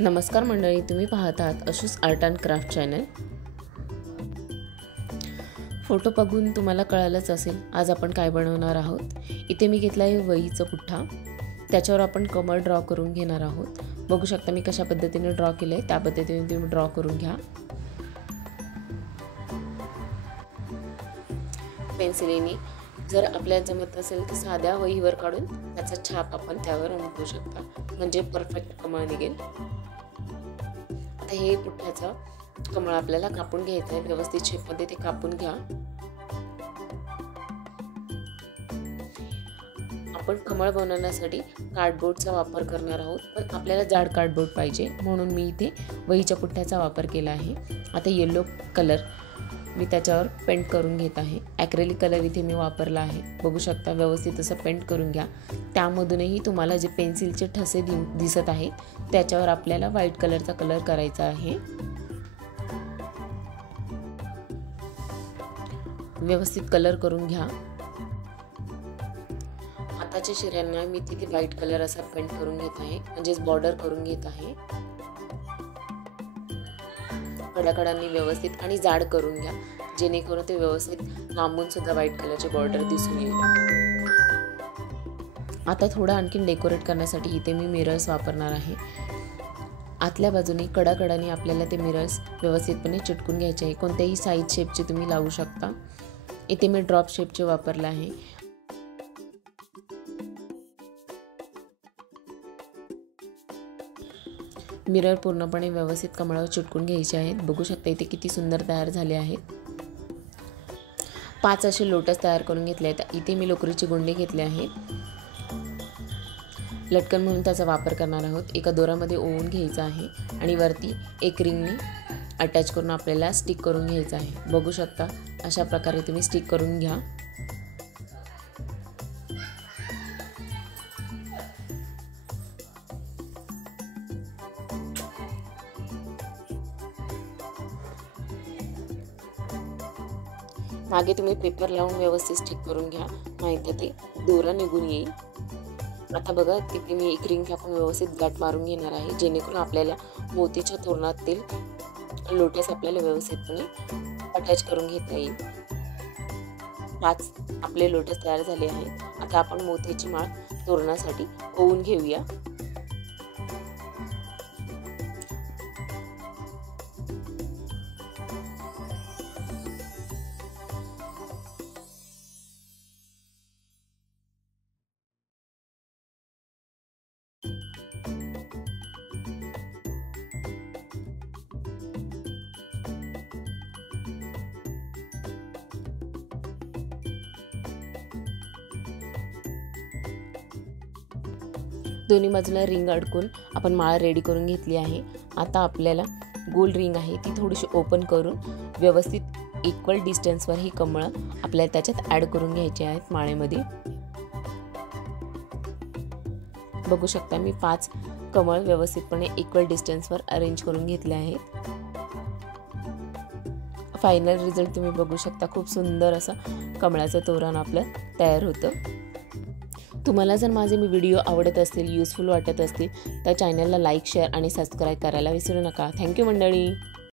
नमस्कार मंडळी, तुम्ही पाहत आहात Ashu's art and craft channel. Photo बघून तुम्हाला कळालंच असेल आज आपण काय बनवणार आहोत। इथे मी घेतला आहे वहीचा पुठ्ठा, त्याच्यावर आपण कमळ ड्रॉ करून घेणार आहोत। बघू शकता मी कशा पद्धतीने ड्रॉ केले, त्या पद्धतीने तुम्ही ड्रॉ करून घ्या। पेन्सिलीने जर आपल्याला जमत नसेल तर साध्या वहीवर काढून त्याचा छाप आपण त्यावर उमटवू शकता, म्हणजे परफेक्ट कमळ निघेल। आता हे पुठ्ठ्याचा कमळ आपल्याला कापून घ्यायचं आहे, व्यवस्थित शेपमध्ये ते कापून घ्या। आपण कमळ बनवण्यासाठी कार्डबोर्डचा वापर करणार आहोत, पण आपल्याला जाड कार्डबोर्ड पाहिजे म्हणून मी इथे वहीच्या पुठ्ठ्याचा वापर केला आहे। आता येलो कलर मी त्याच्यावर पेंट करून घेत आहे। ॲक्रेलिक कलर इथे मी वापरला आहे, बघू शकता व्यवस्थित असं पेंट करून घ्या। त्यामधूनही तुम्हाला जे पेन्सिलचे ठसे दिसत आहेत त्याच्यावर आपल्याला व्हाईट कलरचा कलर करायचा आहे। व्यवस्थित कलर करून घ्या। हाताच्या शिऱ्यांना मी तिथे व्हाईट कलर असा पेंट करून घेत आहे, म्हणजे बॉर्डर करून घेत आहे। कडाकडांनी व्यवस्थित आणि जाड करून घ्या, जेणेकरून ते व्यवस्थित लांबून सुद्धा व्हाईट कलरचे बॉर्डर दिसून येईल। आता थोडं आणखीन डेकोरेट करण्यासाठी इथे मी मिरर्स वापरणार आहे। आतल्या बाजूने कडाकडाने आपल्याला ते मिरर्स व्यवस्थितपणे चिटकून घ्यायचे आहे। कोणत्याही साईज शेपचे तुम्ही लावू शकता। इथे मी ड्रॉप शेपचे वापरले आहे। मिरर पूर्णपणे व्यवस्थित कमळावर चिटकून घ्यायचे आहेत। बघू शकता इथे किती सुंदर तयार झाले आहेत। 5 असे लोटस तयार करून घेतले आहेत। इथे मी लोकरीचे गुंडे घेतले आहेत, लटकन म्हणून त्याचा वापर करणार आहोत। एका दोऱ्यामध्ये ओवून घ्यायचा आहे आणि वरती एक रिंगने अटॅच करून आपल्याला स्टिक करून घ्यायचं आहे। बघू शकता अशा प्रकारे तुम्ही स्टिक करून घ्या। मागे तुम्ही पेपर लावून व्यवस्थित स्टिक करून घ्या, नाहीतर ते दोरा निघून येईल। आता बघा तिथे मी एक रिंग टाकून व्यवस्थित गाठ मारून घेणार आहे, जेणेकरून आपल्याला मोतीच्या तोरणातील लोटस आपल्याला व्यवस्थितपणे अटॅच करून घेता येईल। 5 आपले लोटस तयार झाले आहेत। आता आपण मोत्याची माळ तोरणासाठी ओवून घेऊया। दोन्ही बाजूला रिंग अडकून आपण माळ रेडी करून घेतली आहे। आता आपल्याला गोल रिंग आहे ती थोडीशी ओपन करून व्यवस्थित इक्वल डिस्टन्सवर ही कमळ आपल्याला त्याच्यात ॲड करून घ्यायची आहेत माळेमध्ये। बघू शकता मी 5 कमळ व्यवस्थितपणे इक्वल डिस्टन्सवर अरेंज करून घेतले आहेत। फायनल रिझल्ट तुम्ही बघू शकता, खूप सुंदर असा कमळाचं तोरण आपलं तयार होतं। तुम्हाला जर माझे व्हिडिओ आवडत असतील, युजफुल वाटत असतील तर चॅनलला लाईक, शेअर आणि सबस्क्राईब करायला विसरू नका। थँक्यू मंडळी।